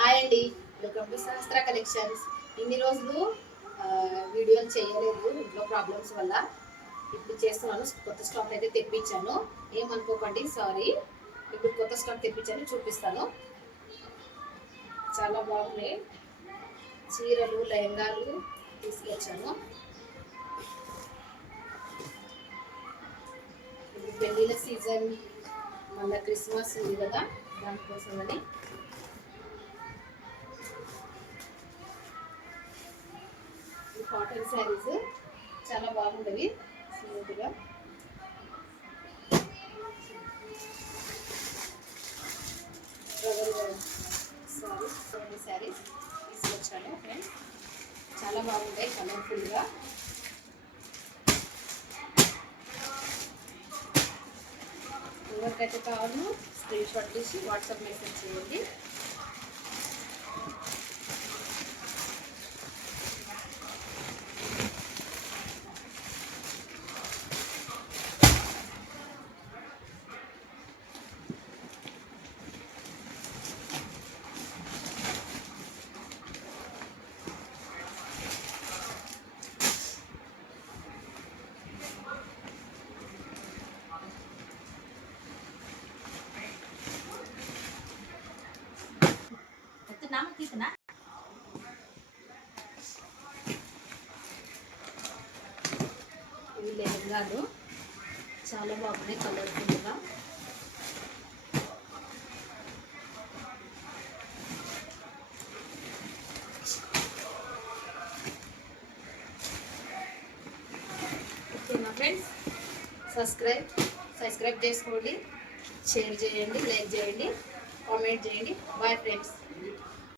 Hi అండి, welcome to Sahasra collections. ఇన్ని రోజులు వీడియోలు చేయలేదు, ఇంట్లో ప్రాబ్లమ్స్ వల్ల. ఇప్పుడు చేస్తున్నాను. కొత్త స్టాక్ అయితే తెప్పించాను, ఏమనుకోకండి, సారీ. ఇప్పుడు కొత్త స్టాక్ తెప్పించాను, చూపిస్తాను. చాలా బాగున్నాయి చీరలు, లెహంగాలు తీసుకొచ్చాను. ఇప్పుడు పెళ్ళిళ్ళ సీజన్, మళ్ళీ క్రిస్మస్ ఉంది కదా, దానికోసమని. కాటన్ శారీస్ చాలా బాగుంటుంది, స్మూత్గా. శారీస్ తీసుకొచ్చాను ఫ్రెండ్స్, చాలా బాగుంటాయి, కలర్ఫుల్గా. ఎవరికైతే కావాలో స్క్రీన్ షాట్ తీసి వాట్సాప్ మెసేజ్ చేయండి. ఇవి లెహంగాలు చాలా బాగున్నాయి, కలర్ఫుల్గా. ఓకేనా ఫ్రెండ్స్, సబ్స్క్రైబ్ చేసుకోండి, షేర్ చేయండి, లైక్ చేయండి, కామెంట్ చేయండి. Bye friends.